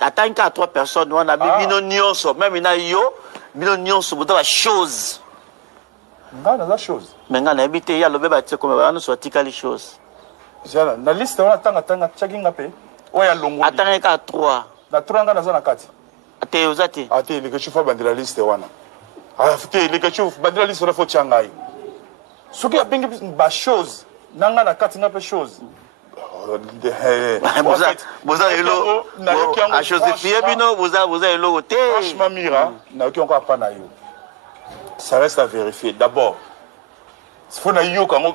Attends qu'à 3 personnes, on a bino nyonso, même il y a yo, bino nyonso, vous avez chose. La chose. Mais on a habité, il y a le bébé, comme on a sorti les choses. La liste, on attend, chacun a payé. Oui, à longue. Attends qu'à 3. La 3 ans, on a 4. Attends, vous êtes. Attends, les gars, tu la liste, on a. Les gars, tu la liste, on a fait Shanghai. Ce qui a bien une chose, nanga na 4 ans, chose. Vous avez l'eau. À Joséphine, vous avez l'eau. Franchement, Mira, n'a qui encore pas na yo. Ça reste à vérifier. D'abord, il faut na yo quand on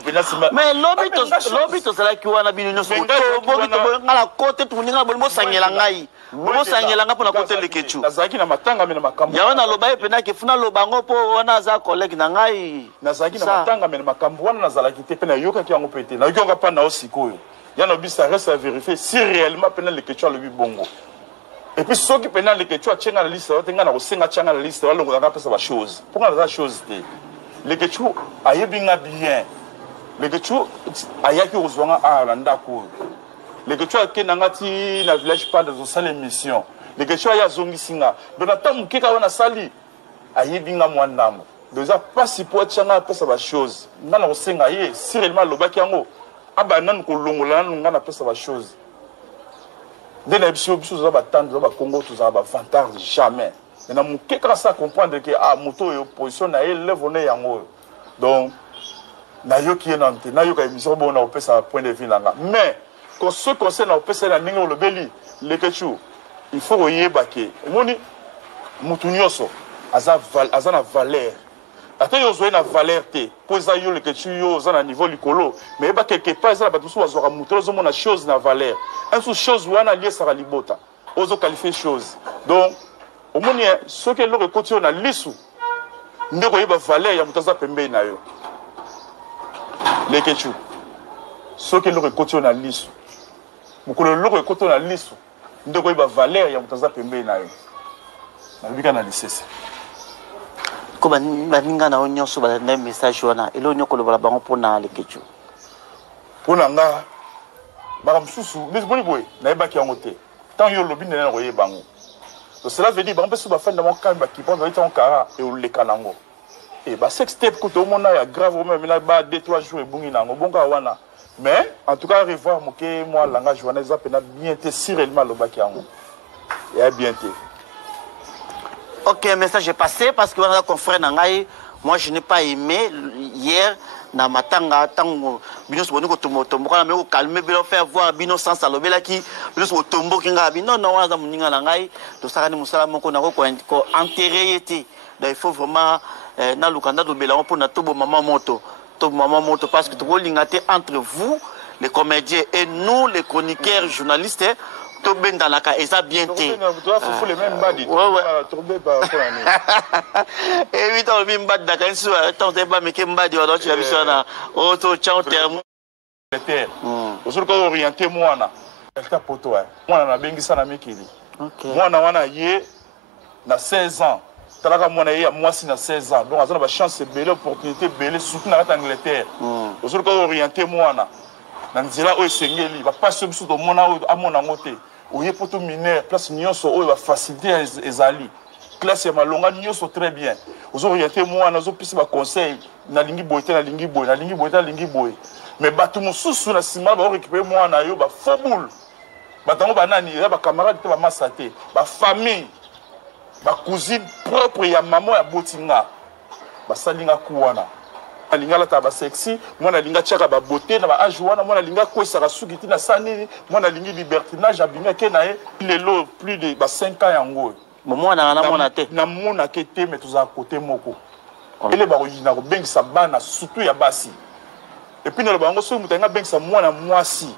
mais l'objet c'est là qui wana bino nyonso to la côté to ninga bolmo sangela ngai bolmo sangela nga pona côté le kechu nazaki na matanga me na makambo ya wana loba epena ke funa lobango po wana za collègue na ngai nazaki na matanga me na makambo wana nazalaki te pena yoka ki yango pete na yoka pa na osikoyo ya no bisa reste à vérifier si réellement pena le kechu le bongo et puis ceux qui pena le kechu tchenga la liste tenga na kosenga tchenga la liste wala ngaka pesa ba chose pourquoi la chose te le kechu ayebinga bien le kechu ayaki ozwanga a ndako le kechu akenangati na village pas de salle émission le kechu aya zongisinga donc atamu keka wana sali ayebinga mwandamu déjà pas si pour tchenga pesa ba chose ngana kosenga ye si réellement lobaki yango aba nan ko longola nan ngana pesa ba chose de la biso za ba tendre ba Congo tous za ba vantage jamais mais na mukeka ça comprendre que ah moto yo position na élève na yango donc na yo qui est nante na yo ka émission bon na opesa point de vue nanga mais quand ce concerne na opesa na ningo le beli le kechu il faut oyeba ke moni mutu nyoso azana valeur ata yo zo na valeur te poza yo le kechu yo za na niveau likolo mais ba quelque part ça ba tout so zo mutu zo mona chose na valeur un sous chose wana lié ça libota ozo qualifier chose donc au moins ce que l'on continue na lisu ndeko yeba valeur ya mutaza pembe na yo le kechu ce que l'on continue na lisu mukolo l'on continue na lisu ndeko yeba valeur ya mutaza pembe na yo na bika na lisese ko baninga na onyoso ba na message wana elo nyoko lo bala bango pona le kechu pona nga ba msusu lisboni boy na yeba ki yango te tant yo lobi na ko yebango. Donc cela veut dire que si on fait dans mon cas, qui prend dans le cara et on les canango. Et bah sextape que tout le monde a grave même il a 2-3 jours et bon wana. Mais en tout cas revoir moi langage journaliste ça bien été si réellement le bac yango. Et bien été. OK, message est passé parce que on a confrère nangai. Moi je n'ai pas aimé hier na matanga tango binos boniko tombo kana me ko calmer bilo faire voir binos sans salobela ki binos ko tombo kinga bino non wana za muninga na ngai to saka ni musala moko na ko enterrer été donc il faut vraiment na lukanda do bela pour na tobo maman moto parce que to lingate entre vous les comédiens et nous les chroniqueurs journalistes to benda la ka eza bien té faut les mêmes badi tomber par et oui to bi mbad da kan su to te ba meke mbadi wa do chi biso na o to chao terme terre osur ko orienter mwana ta poto mwana na bengisa na mikili mwana wana ye na 16 ans talaka mwana ye mwasi na 16 ans donc azana ba chance belle opportunité belle surtout na Angleterre osur ko orienter mwana na nzela o esengeli ba passe biso to mwana o amona ngote oye poto mineur place nyonso o ba faciliter ezali classe ya malonga nyonso très bien ozo orienter mwana zo pisi ba conseil na lingi boyete na lingi boy na lingi boyete na lingi boy mais batu mususu na sima ba récupérer mwana yo ba foboule batango banani ya ba camarade te ba masate ba famille ba cousine propre ya maman ya botinga ba salinga kuwana alingala ta ba sexy mwana linga chaka ba beauté na ba âge wana mwana linga kwesa ka sukiti na sanini mwana lingi libertinage abinga ke na e lelo plus de ba 5 ans yango mwana na mona te na mona ke te mais tous à côté moko ele ba original ko bengisa bana surtout ya basi et puis na bango so mutenga bengisa mwana mwasi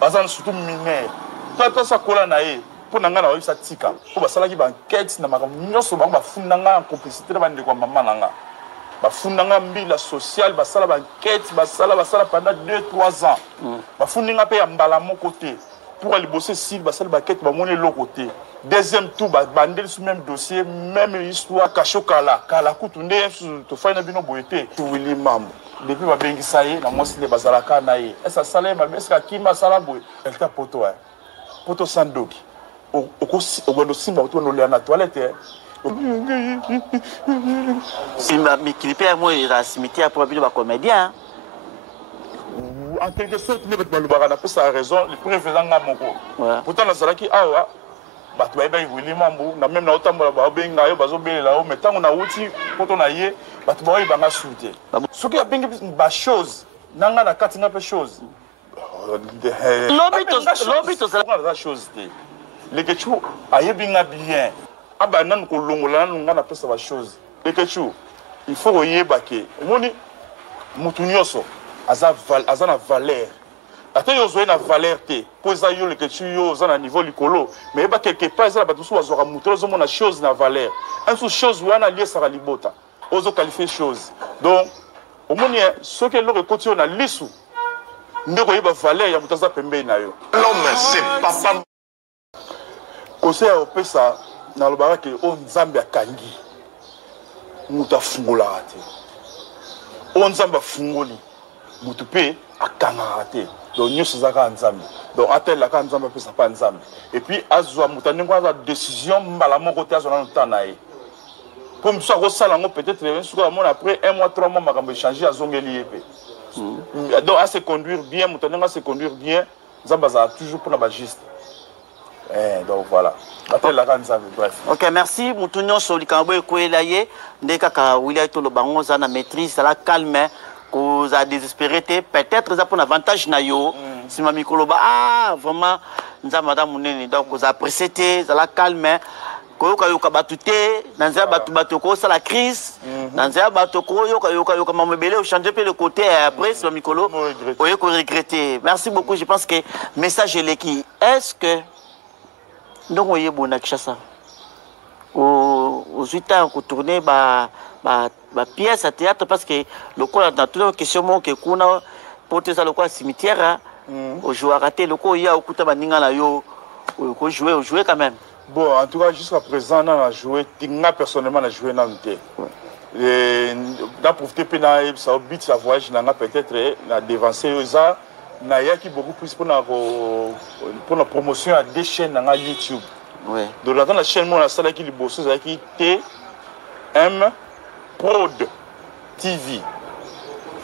bazana surtout mineur tata sa kola na e pour nanga na sa tika ko basala ki ba enquête na makambo nyonso ba fundanga en complicité na bande ko mama nanga ba fundanga mbila social basala ba enquête basala pendant 2-3 ans ba fundinga pe ya mbala moko te pour aller bosser si basala ba enquête ba moni le côté deuxième tour ba bandel sur même dossier même histoire kashokala kala kutunde to faina bino boyete to wili mambo depuis ba bengisa ye na mwasi le bazala ka na ye esa sala ma beska kima sala boy elta poto poto sandoki okondo simba otonolela na toilette simba mikilipe mo ira cimetière pour bino ba comédien en quelque sorte ne balobaka na pesa raison le préféranga moko pourtant nazalaki awa bato bayebaki Willy Mambu na même na otambola babenga yo bazobelela yo mais ntango na wuti poto na ye bato baoyebanga su te soki abengi bachose nanga na kati nga mpe chose lobi tozala chose te lekechu ayebi nga bien aba nanu kolongola nanu nga na pesa bachose lekechu il faut oyeba ke omoni mutu nyonso aza na valeur ata yo ozwi na valeur te mpo eza yo lekechu yo oza na niveau likolo mais yeba quelque part eza na bato mosusu bazwaka mutu ozomona chose na valeur ansu chose wana liesaka libota ozoqualifie chose donc omoni soki eloko ekoti yo na lisu nde koyeba valeur ya moto aza pembeni na yo l'homme c'est papa conseil ya opesa nalobaka ke oyo nzambe akangi moto afungolaka te oyo nzambe afungoli moto mpe akangaka te donc nyonso eza kaka nzambe donc atelelaka nzambe apesa mpa nzambe et puis azwa moto ndenge azwa décision mbala moko te azwa nano ntan na ye mpo mosusu akosala yango peut-être soki amona après 1 mois 3 mois makambo échange azongeli ye mpe donc à se conduire bien moto ndenge ase conduire bien nzambe azala toujours mpona bajuste donc voilà atelelaka nzambe bref ok merci motu nyonso likambo ekwela ye nde kaka Willy toloba ngo oza na maîtrise ala calme koza désespéré te peut-être eza mpona avantage na yo nsima mikolo ba vraiment nzambe aza monene donc koza apprécié te ezala calme koyokayoka bato te na nzela bato kosala crise na nzela bato koyokayoka mamo ebele ochange mpe le côté après nsima mikolo oye koregrete merci beaucoup je pense que message eleki est-ce que ndongo oyebo na Kinshasa ozwi ntango kotourne pièce à théâtre parce que lokola na tuna question moko kuna po te eza lokola cimetière ojouaka te loko oya okuta baninga na yo ojouer quand même bon en tout cas jusqu'à présent nana joué tinga personnellement na joué nanu te na profité mpe na yebisa o but ya voyage nanga peut-être na devancer yo eza nayaki beaucoup plus pour la promotion à des chaînes dans YouTube. Ouais. Donc dans la chaîne moi la salle qui liboso qui TM Prod TV.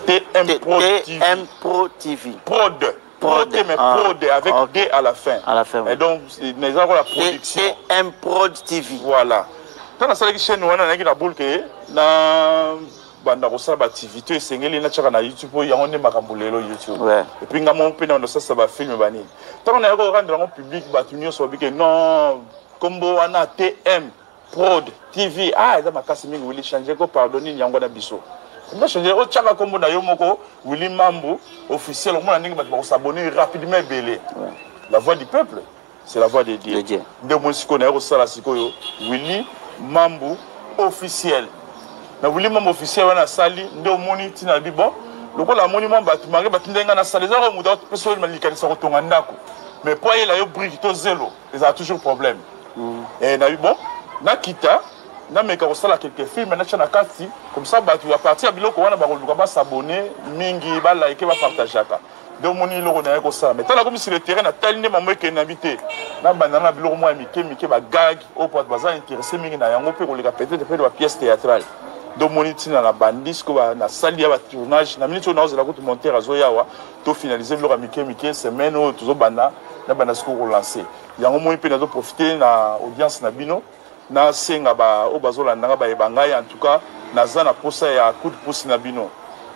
TM Prod TV. TM Pro TV. Prod mais Prod avec D à la fin. À la fin. Et donc nous avons la production. TM Prod TV. Voilà. Dans la salle qui chaîne on a la boule que na banda kosala baactivité esengeli natiaka na YouTube oyo yango nde makambo lelo YouTube et puis nga mo mpe na ndosasa bafilme banini ntango na yako rendre yango public bato nyonso babike non kombo wana TM Prod TV eza makasi mingi Willy changer ko pardonner yango na biso nda changer o tchaka kombo na yo moko Willy Mambu officiel omona ndenge bato bakosabonner rapidement ebele la voix du peuple c'est la voix de Dieu nde mo siko na yako sala sikoyo Willy Mambu officiel na Willy Mambu officiel wana sali ndo moni tina bibo lokola moni Mambu batumake batundenga na sali zako muda peso malikanisa kotonga ndako mais pour y la yo brique to zéro ils a toujours problème et na bon na kita na meka kosala quelques films na chana kati comme ça batu à partir ya biloko wana bakoluka ba s'abonner mingi ba liker ba partageaka ndo moni loko na yako ça mais tala comme sur le terrain na tali ndema moke na invité na banana biloko mo mike ba gag au point baza intéressé mingi na yango pe koleka peut-être pe de pièce théâtrale donc moniti na la bandis ko na salle ya tournage na minute on a la route monter azoyawa to finaliser le mike semaine o tuzo banda na banda sko relancer yango mo pe na to profiter na audience na bino na senga ba o bazolanda ba ebangai en tout cas na zana posa ya coup de pouce na bino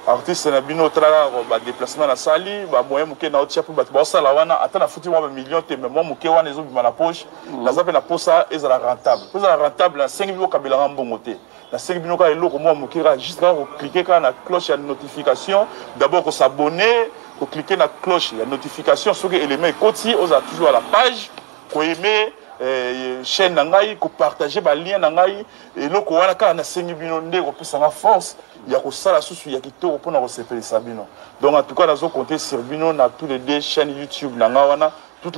artiste na bino trala ba déplacement na sali ba moyen muke na otia pour ba sala wana ata na futi mo ba million te mais mo muke wana ezo bima na poche na zape na posa ezala rentable na 5 000 kabela mbongo te na 5 000 ka eloko mo muke ra juste cliquer ka na cloche ya notification d'abord ko s'abonner ko cliquer na cloche ya notification ce que élément côté oza toujours à la page ko aimer chaîne na ngai ko partager ba lien na ngai eloko wana ka na 5 000 nde ko pesa na force ya kosala susu ya kitoko pona ko sepelisa bino donc en tout cas nazo compter sur bino na tous les deux chaînes YouTube nanga wana toutes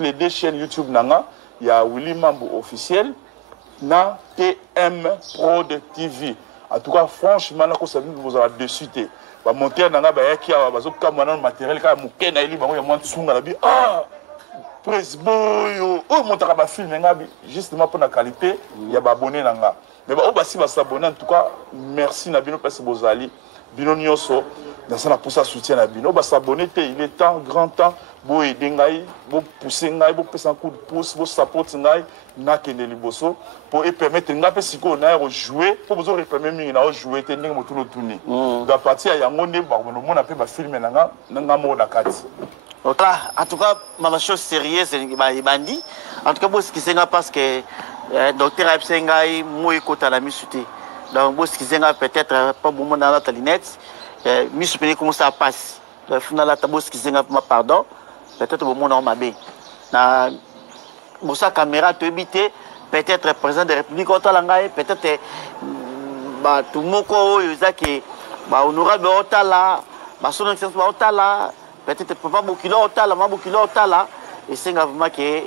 les deux chaînes YouTube nanga ya Willy Mambu officiel na TM Prod TV en tout cas franchement na ko sabi vous avez dessus té ba monter nanga ba yaki bazo kamwana matériel ka muke na eli bango ya mwa tsunga la bi presse boyo o montaka ba film nga justement pour la qualité il y a ba abonné nga mais ba o basi ba s'abonner en tout cas merci na bino parce bozali bino nyonso dans ça pour ça soutien na bino ba s'abonner il est temps grand temps bo aider ngai bo pousser ngai bo pesa un coup de pouce bo support ngai na kende liboso pour permettre nga pe siko na jouer pour vous réclamer mingi na jouer te ndenge motuno tuni da partir ya ngonde ba mona pe ba film nga mo na kati. Voilà, en tout cas, ma chose sérieuse, c'est bandi. En tout cas, ce qui s'est parce que docteur Absengai, moi, écoute à la misute. Donc, ce qui s'est peut-être pas bon dans la talinette, misute comment ça passe. Le final, la tabou, ce qui s'est pardon, peut-être bon dans ma baie. Na, pour sa caméra, tu éviter, peut-être président de la République, peut-être, bah, tout le monde, honorable Otala, bah, son excellence Otala. Peut-être pas beaucoup là, et c'est vraiment que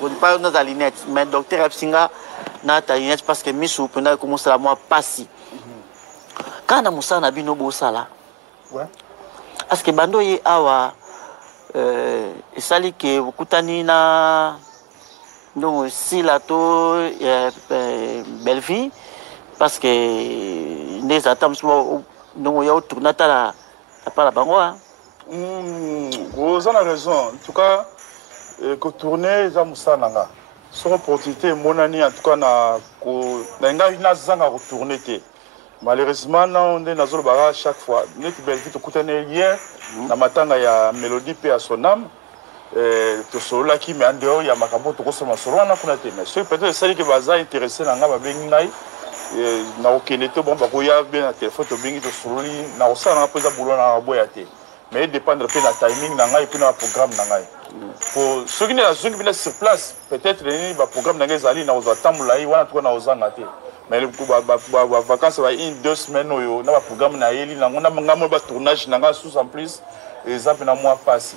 qu'on pas dans la lunette, mais docteur Absinga na ta lunette parce que misu pendant commence à moi passer. Quand on musa na bino bosala. Ouais. Est-ce que bando yi awa esali ke bukutani na donc si la to belle vie parce que les attentes donc ya tournata la pas la bango. Vous avez raison. En tout cas, que tourner, ça moussa nanga. Sur opportunité, mon année en tout cas na retourner. Malheureusement, on est dans le barrage chaque fois. Nous belle vie, tout hier, na matanga ya mélodie paix à son âme. To solo qui mais en dehors il y a makabo to kosoma solo na kuna te. Mais ceux peut-être ceux qui baza intéressé nanga ba bengi ngai. Na okeneto bon ba koya bien na téléphone to bengi to solo na osana pesa boulot na boya te. Mais il dépend de la timing et puis le programme. Pour ceux qui sont sur place, peut-être le programme n'a pas allé dans mais les vacances, il y a 2 semaines, on a un programme, on a un tournage en plus, et ça fait un mois passé.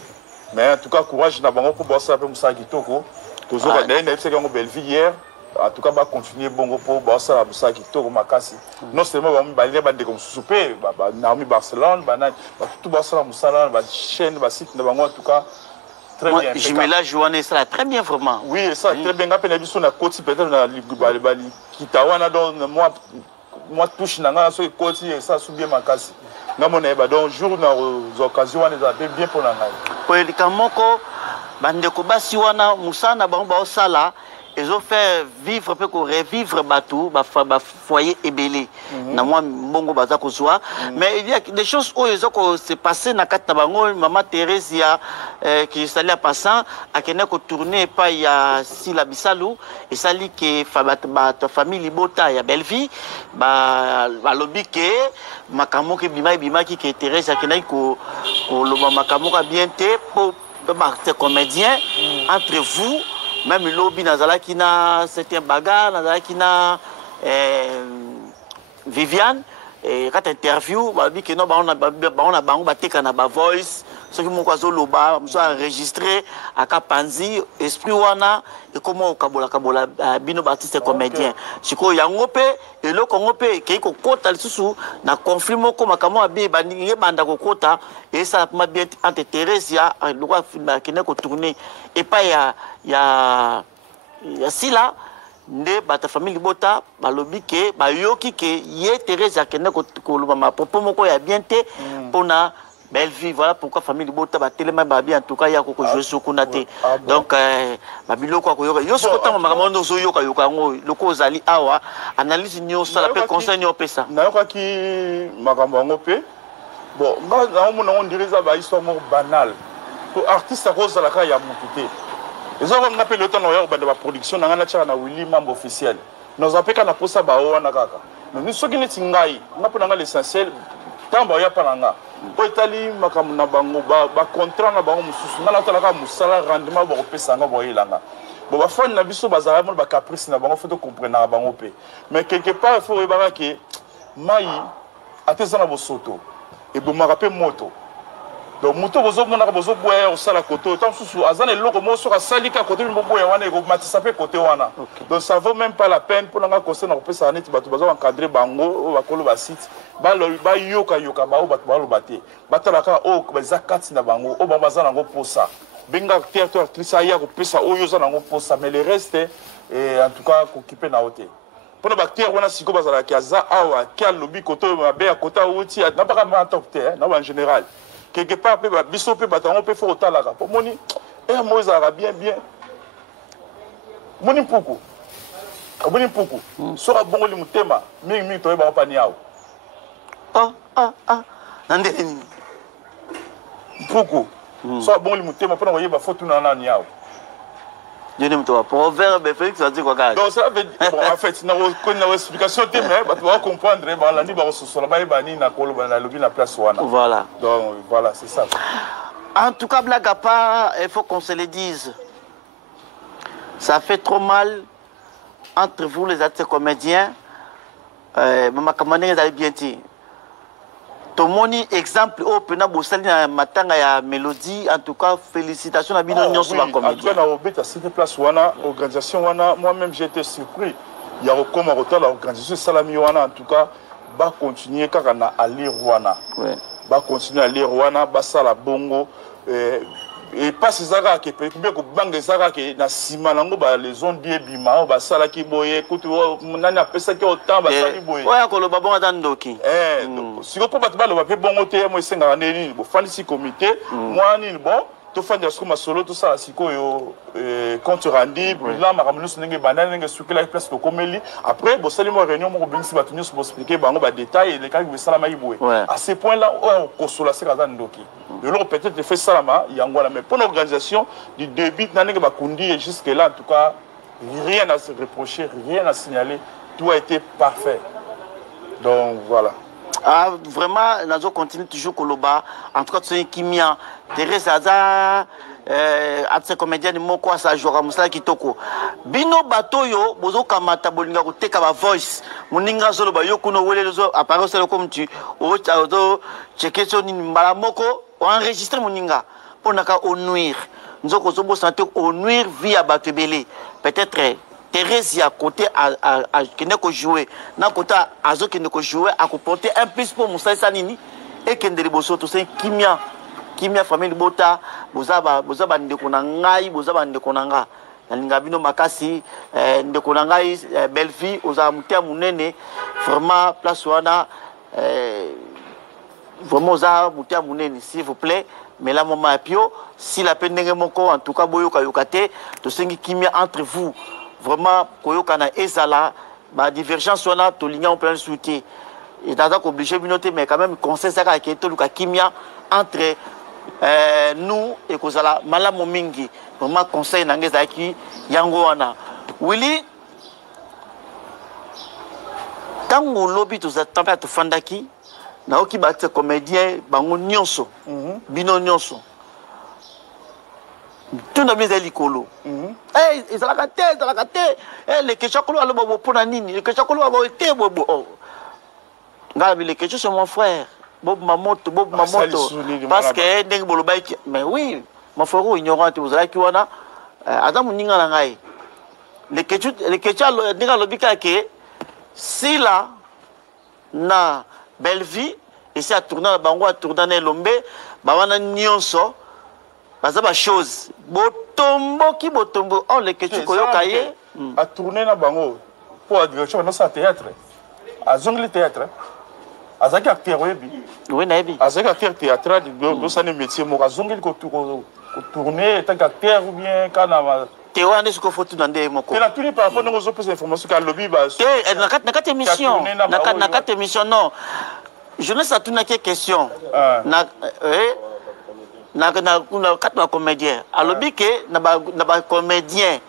Mais en tout cas, courage, on a pour bosser un peu Moussa Kitoko. Toujours, on a une belle vie hier. En tout cas, on va continuer bon pour bosser à Moussa Kitoko, Makasi. Non seulement on va aller comme souper, Naomi Barcelone, tout Barcelone, Moussa, chaîne, site, en tout cas. Très bien. Je me la journée, ça très bien vraiment. Oui, ça très bien. Après, on a côté peut-être on a Kitawana donc moi touche nanga so côté ça sous bien Makasi. Ngamona ba donc jour na occasion on les a bien pour nanga. Politiquement ko bandeko basi wana Moussa na bango ba sala ils ont fait vivre peu ko revivre batou ba foyer ébélé na moi mbongo baza ko zwa mais il y a des choses où ils ont se passé na kat na bango maman Thérèse qui s'allait à passant a kena ko tourner pas ya si la bisalu et sali que ta famille libota ya belle vie ba lobby que makamo ke bima ki que Thérèse a kena ko lo makamo ka bien te pour comédien entre vous. Même le lobby Nazala qui n'a certains bagarres, Nazala qui n'a Viviane, et quand interview, bah dit que non, on a voice, ce qui m'ont causé le bas, enregistré à Kapanzi, esprit wana et comment au Kabola bino Baptiste comédien. Si quoi yangope et le kongope qui est kota le sous na conflit moko makamo abi bani banda kota et ça m'a bien entre Thérèsia le roi qui n'est que tourner et pas ya sila nde bata famille bota balobi ke bayoki ke ye Thérèse akende ko luma popo moko ya bien te pona belle vie. Voilà pourquoi famille bota ba telema ba bien en tout cas ya ko jouer sur kunate donc ba biloko ko yoka yo so tamo makambo zo yoka ngo loko zali awa analyse nyo sala pe conseil nyo pesa na yoka ki makambo ngo pe bon nga na on dirisa ba histoire mo banal to artiste ko zala ka ya mutute. Les gens vont appeler le temps de la production, on a un Willy membre officiel. Nous avons fait un poste à Bao, mais nous sommes n'ingai, on a pris l'essentiel. Tant qu'il y a pas d'anga, pour Italie, ma camuna bango, ba contrat na bango mususu, na la tala musala rendement ba opesa nga boye langa. Bon ba fan na biso bazala mo ba caprice na bango, faut te comprendre na bango pe. Mais quelque part il faut rebara que mai atezana bo soto et bo marape moto. Donc moto bozo mona bozo boya au sala koto tant sous azana eloko mo so ka salika koto mo boya wana ko matisa pe côté wana. Donc ça vaut même pas la peine pour nga conseil na kopesa net batu bazo encadrer bango ba kolo ba site ba yoka ba o batu ba lo baté batala ka o ba zakati na bango o ba bazana ngo posa benga acteur to actrice aya ko pesa oyo za nango posa mais le reste et en tout cas ko kipe na hotel pour ba acteur wana siko bazala ki aza awa ki alobi koto mabe ya kota outi na pas ma top te na en général quelque part pe ba biso pe batango pe fo otalaka po moni e moza ra bien moni poukou aboni poukou sora bongo li mutema mingi to ba pa ni awo nande poukou sora bongo li mutema pona oyeba fotu na nani awo je ne me toi proverbe Félix a dit quoi gars donc ça veut dire bon en fait na explication te mais ba va comprendre ba la ni ba so so ba ba ni na kolo ba na lobi na place wana voilà donc voilà c'est ça en tout cas blague à part il faut qu'on se le dise ça fait trop mal entre vous les acteurs comédiens mama kamane ezali bien ti tomoni exemple au pena bosali na matanga ya mélodie en tout cas félicitations à bino nyonso ba comédien en tout cas na obeta cette place wana organisation wana moi même j'ai été surpris il y a comme retour la organisation salami wana en tout cas ba continuer kaka na aller wana ouais ba continuer à aller wana ba sala bongo et pas ces zaka qui peut bien que banque zaka qui na sima nango ba les zones bien bima ba sala ki boye kutu nani apesa ki autant ba sali boye ouais ko lo babonga tandoki si ko ba ba lo ba pe bongo te mo senga neni bo fani si comité moi ni bon to fandi asko masolo to sala siko yo compte rendu là makamno ndenge banane ndenge sukela place ko komeli après bo sali mo réunion mo bingisi ba tunyo so expliquer bango ba détail les cas be sala mai boye à ce point là ko sola se kaza ndoki le peut-être fait salama yangwana mais pour l'organisation du début ndenge ba kundi et jusque là en tout cas rien à se reprocher rien à signaler tout a été parfait donc voilà. Ah, vraiment, nous continuons toujours Koloba. En tout cas, c'est Kimia. Thérèse Aza, ces comédiens, nous quoi ça jouera Moussa Kitoko. Bino Batoyo, Bozo Kamata Bolinga, Teka ma voice. Moninga Zolo Bayo Kuno Wele, apparemment, c'est comme tu. Ocho, checker son Malamoko, enregistrer Moninga. Pour n'a qu'à nuire. Nous avons sentir nuire via Batubele. Peut-être. Thérèse à côté qui n'est que jouer, n'a côté azo qui n'est que jouer, à porter un plus pour Moussa Sanini et qui n'est pas tout c'est kimia famille bota, bozaba ndekonangai, bozaba ndekonanga, n'ingabino makasi, ndekonangai belle fille, oza mutia munene, vraiment place wana, vraiment oza mutia munene, s'il vous plaît. Mais là, maman Pio, si la peine n'est moko, en tout cas boyoka yokate, tout c'est kimia entre vous. Vraiment, Koyokana et Zala, ma divergence on a tout l'union en plein soutien. Et dans obligé de noter, mais quand même, conseil ça qui est tout le kimia entre nous et Kozala, Malamo Mingi, vraiment conseil n'angezaki yangoana. Willy, tant que lobby tout ça, tant que fandaki, na oki bate comédien, bango nyonso, bino nyonso. Tout n'a bien été l'écolo. Eh, ils ont la gâté. Eh, les Kéchakolo, alors, bon, pour la nini. Les Kéchakolo, bon, été, bon. Les Kéchakolo, c'est mon frère. Bob Mamoto. Parce que, n'est-ce pas, mais oui, mon frère, ignorant, vous avez qui wana. Adam, n'inga la ngai. Les Kéchakolo, n'inga l'obika que, si là, na belle vie, ici à tourner, bango à tourner l'ombe, bawana nyonso. Parce que chose, botombo, on les questions koyokaye. A tourner na bango pour la direction dans sa théâtre. A zongli théâtre. A zaki acteur webi. Oui, nabi. A zaki acteur théâtral do sa métier mo zongli ko tourner tant qu'acteur ou bien kana Théo ande ce faut tout demander moko. Et la tourner par rapport aux autres informations qu'a lobby ba. Na quatre émission. Na quatre émission non. Je ne sais pas quelle question. Na quatre comédiens. Alors que na comédien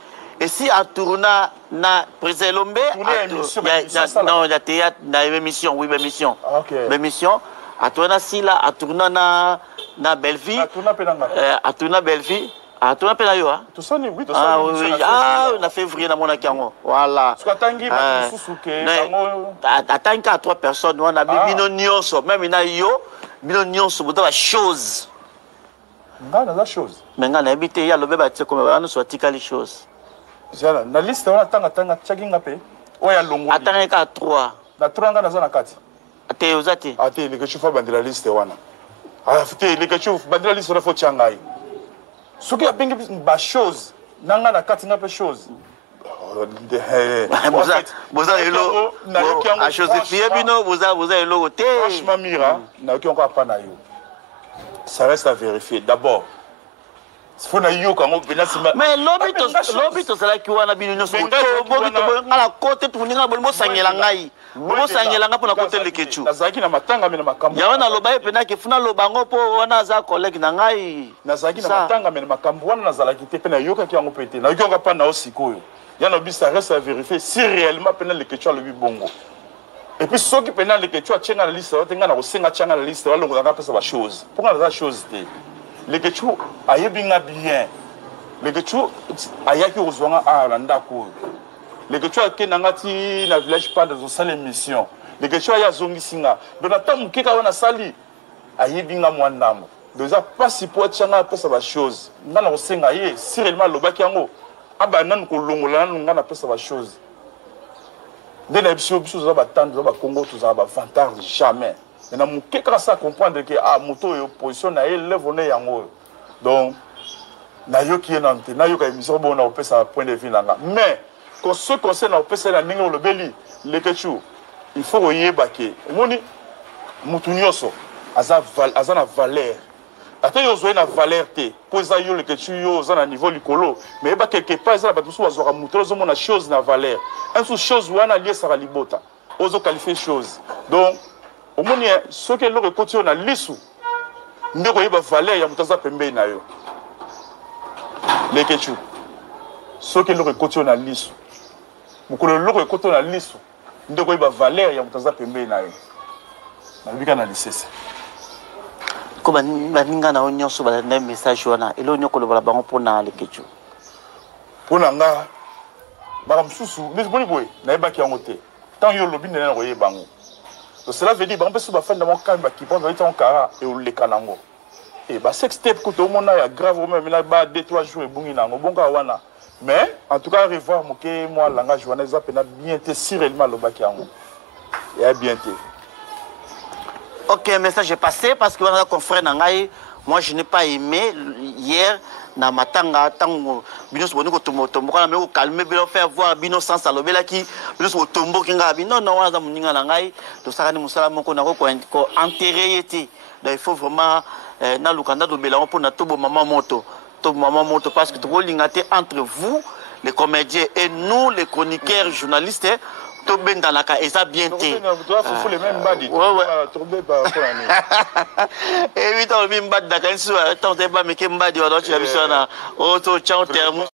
et si à tourna na préselombe non la théâtre na émission oui émission. OK. Émission à tourna si là à tourna na Belleville. À tourna Belleville. Ah, tu m'appelles là, tout ça, oui, tout ça. Ah, on a fait février dans mon accord. Voilà. Ce qu'attendez, attends qu'à 3 personnes, on a mis Binonionso, même il a yo, Binonionso, dans la chose. Dans la chose. Mais on a habité, il y a le bébé, comme on soit tika les choses. La liste, on attend, chacun a payé. Ouais, à longue. Attends qu'à 3. La 3 ans, on a 4. Attends, vous êtes. Attends, les que tu fais la liste, on a. Ah, les que tu fais la liste, on a fait Shanghai. Ce qui a bien des choses, n'anga na katinga pe chose. Boza elo a Joséphine bino boza elo côté. Franchement Mira, na ki encore pas na yo. Ça reste à vérifier. D'abord, faut na yo quand on vient si mais l'obito c'est là qui wana bino nyonso to ngala côté to ninga bolimo sangela ngai. Bolimo sangela nga pona côté lekechu. Nazaki na matanga me na makambo. Ya wana loba epena ke funa lobango po wana za collègue na ngai. Nazaki na matanga me na makambo wana nazalaki te pena yo ki yango pété. Na yo pa na osikoyo. Ya no bisa reste à vérifier si réellement pena lekechu le bongo. Et puis ceux qui pena lekechu a tchenga la liste, tenga na osenga tchenga la liste, wala ngaka pesa ba chose. Pourquoi la chose te? Lekechu ayebinga bien. Lekechu ayaki ozwanga a landa ko. Lekechu akenanga ti na village pas de salle émission. Lekechu aya zongisinga. Donata mukeka wana sali ayebinga mwandamo. Déjà pas si pour tchenga pesa ba chose. Ngana osenga ye si réellement lobaki yango. Aba nan ko longola nan ngana pesa ba chose. Dès la biso za ba tendre za ba Congo tout ça ba vantage jamais. Maintenant mon keka ça comprendre que moto yo position na élève on yango. Donc na yo qui est nante na yo ka émission bon na pesa point de vue nanga. Mais quand ce concerne na pesa na ningo le beli le kechu il faut yeba ke moni mutu nyoso azana valeur. Ata yo zo na valeur te poza yo le kechu yo za na niveau likolo mais ba quelque part za ba tusu bazora mutu zo mona chose na valeur un sous chose wana lié sara libota ozo qualifier chose donc au moni ce que le côté na lisu ndeko yeba valeur ya mutaza pembe na yo le kechu ce que le côté na lisu mukolo le côté na lisu ndeko yeba valeur ya mutaza pembe na yo na bika na lisese ko baninga na onyoso ba na message wana elo nyoko lo bango pona lekechu pona nga ba msusu mais boni boy na yebaki yango te tant yo lobi na roye bango donc cela veut dire ba mpeso ba fan de mon camp ba ki pona ton kara et o lekanango et ba sex step ko to mona ya grave même na ba 2-3 jours e bungi nango bonga wana mais en tout cas revoir moke moi langage wana za pena bien te si réellement lobaki yango et bien te. Ok, message est passé parce que mon confrère Nangaï, moi je n'ai pas aimé hier na matanga tango binos bonu ko tombo kana me ko calmer bien faire voir bino sans salobela ki binos ko tombo kinga bino non wana muninga Nangaï to sakani musala moko na ko enterrer yeti. Donc il faut vraiment na lukanda do belango pour na tobo maman moto parce que to lingate entre vous les comédiens et nous les chroniqueurs journalistes tout bien dans la cas et ça bien té. Faut les mêmes badi. Trouver pas et oui, on vient battre d'accord sur tant de pas mais que badi on doit tu as vu ça na auto chant terme